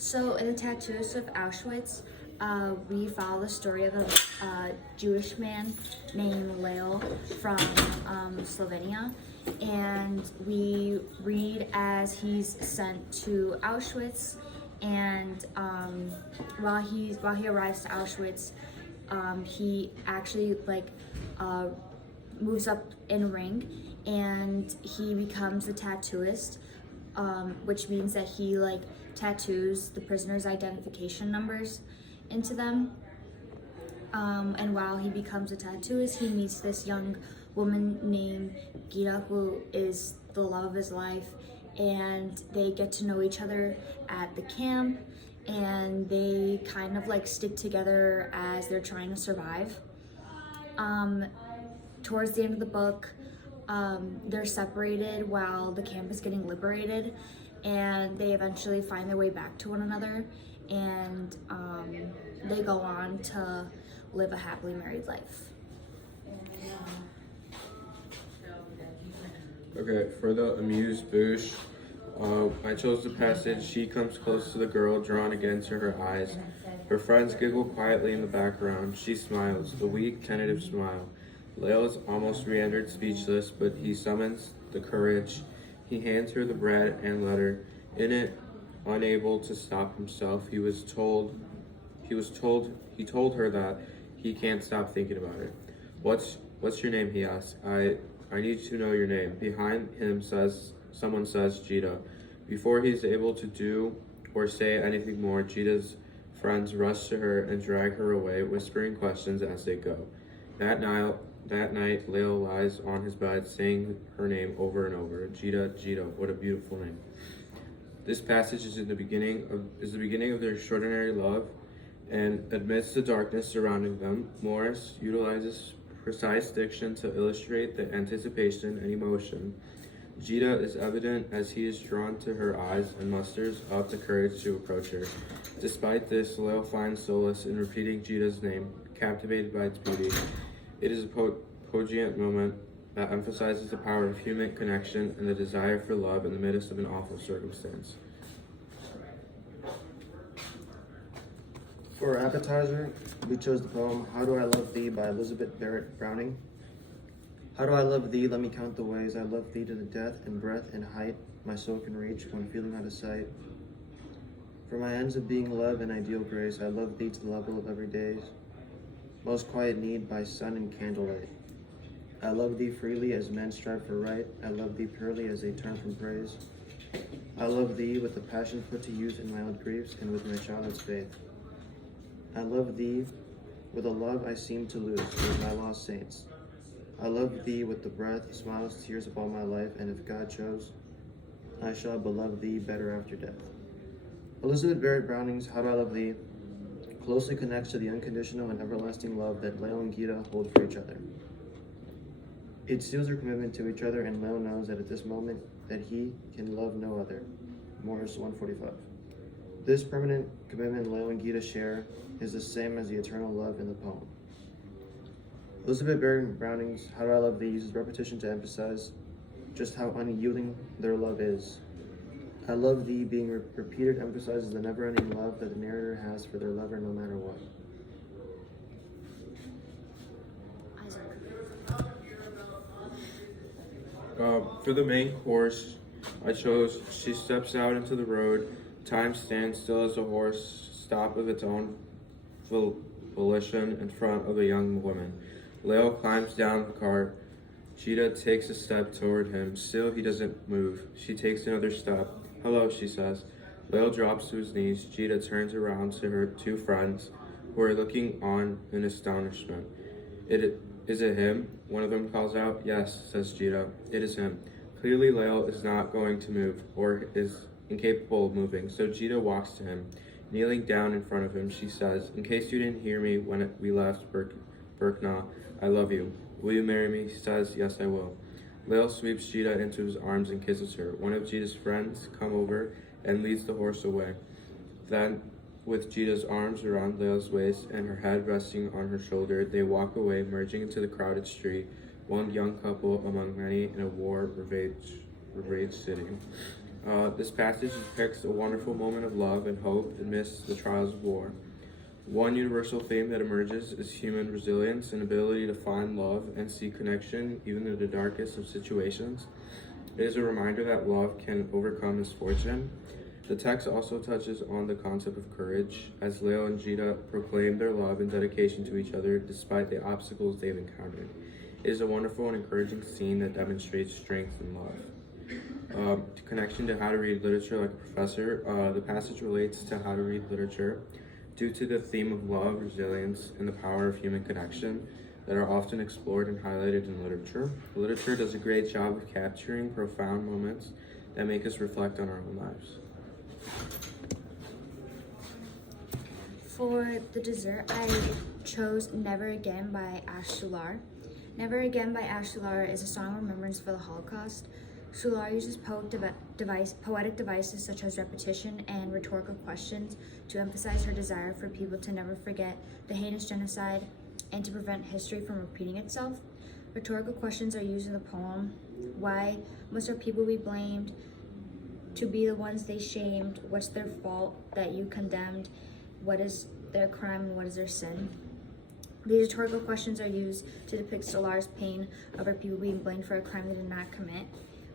So in the Tattoos of Auschwitz, we follow the story of a Jewish man named Leo from Slovenia, and we read as he's sent to Auschwitz, and while he arrives to Auschwitz, he actually moves up in rank, and he becomes a tattooist, which means that he tattoos the prisoners' identification numbers into them. And while he becomes a tattooist, he meets this young woman named Gita, who is the love of his life, and they get to know each other at the camp, and they kind of stick together as they're trying to survive. Towards the end of the book, they're separated while the camp is getting liberated, and they eventually find their way back to one another, and they go on to live a happily married life. Okay, for the amuse-bouche, I chose the passage, "She comes close to the girl, drawn again to her eyes. Her friends giggle quietly in the background. She smiles, a weak, tentative smile. Leo is almost rendered speechless, but he summons the courage. He hands her the bread and letter. In it, unable to stop himself, he told her that he can't stop thinking about it. What's your name?" he asks. I need to know your name." Behind him someone says Gita. Before he's able to do or say anything more, Gita's friends rush to her and drag her away, whispering questions as they go. That night, Leo lies on his bed, saying her name over and over. Gita, Gita, what a beautiful name. This passage is the beginning of their extraordinary love, and amidst the darkness surrounding them, Morris utilizes precise diction to illustrate the anticipation and emotion. Gita is evident as he is drawn to her eyes and musters up the courage to approach her. Despite this, Leo finds solace in repeating Gita's name, captivated by its beauty. It is a poignant moment that emphasizes the power of human connection and the desire for love in the midst of an awful circumstance. For our appetizer, we chose the poem "How Do I Love Thee" by Elizabeth Barrett Browning. How do I love thee? Let me count the ways I love thee to the depth and breadth and height my soul can reach when feeling out of sight. For my ends of being love and ideal grace, I love thee to the level of every day's most quiet need by sun and candlelight. I love thee freely as men strive for right. I love thee purely as they turn from praise. I love thee with the passion put to use in my old griefs and with my childhood's faith. I love thee with a love I seem to lose with my lost saints. I love thee with the breath, smiles, tears of all my life, and if God chose, I shall but love thee better after death. Elizabeth Barrett Browning's How Do I Love Thee closely connects to the unconditional and everlasting love that Leo and Gita hold for each other. It seals their commitment to each other, and Leo knows that at this moment that he can love no other. Morris 145. This permanent commitment Leo and Gita share is the same as the eternal love in the poem. Elizabeth Barrett Browning's How Do I Love Thee uses repetition to emphasize just how unyielding their love is. I love thee being repeated emphasizes the never-ending love that the narrator has for their lover no matter what. For the main course, I chose "She steps out into the road. Time stands still as a horse stop of its own volition in front of a young woman. Leo climbs down the cart. Gita takes a step toward him. Still, he doesn't move. She takes another step. "Hello," she says. Leo drops to his knees. Gita turns around to her two friends, who are looking on in astonishment. Is it him?" one of them calls out. "Yes," says Gita. "It is him." Clearly, Leo is not going to move, or is incapable of moving, so Gita walks to him. Kneeling down in front of him, she says, "In case you didn't hear me when we left Birkenau, I love you. Will you marry me?" He says, "Yes, I will." Leo sweeps Gita into his arms and kisses her. One of Gita's friends come over and leads the horse away. Then, with Gita's arms around Leo's waist and her head resting on her shoulder, they walk away, merging into the crowded street, one young couple among many in a war-ravaged city. This passage depicts a wonderful moment of love and hope amidst the trials of war. One universal theme that emerges is human resilience and ability to find love and see connection even in the darkest of situations. It is a reminder that love can overcome misfortune. The text also touches on the concept of courage, as Leo and Gita proclaim their love and dedication to each other despite the obstacles they've encountered. It is a wonderful and encouraging scene that demonstrates strength and love. Connection to how to read literature like a professor, the passage relates to how to read literature due to the theme of love, resilience, and the power of human connection that are often explored and highlighted in literature. Literature does a great job of capturing profound moments that make us reflect on our own lives. For the dessert, I chose Never Again by Ash Shular. Never Again by Ash Shular is a song of remembrance for the Holocaust. Shular uses poetic devices such as repetition and rhetorical questions to emphasize her desire for people to never forget the heinous genocide and to prevent history from repeating itself. Rhetorical questions are used in the poem. Why must our people be blamed? To be the ones they shamed? What's their fault that you condemned? What is their crime and what is their sin? These rhetorical questions are used to depict Shular's pain of her people being blamed for a crime they did not commit.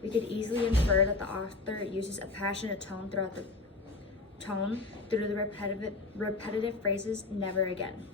We could easily infer that the author uses a passionate tone through the repetitive phrases, never again.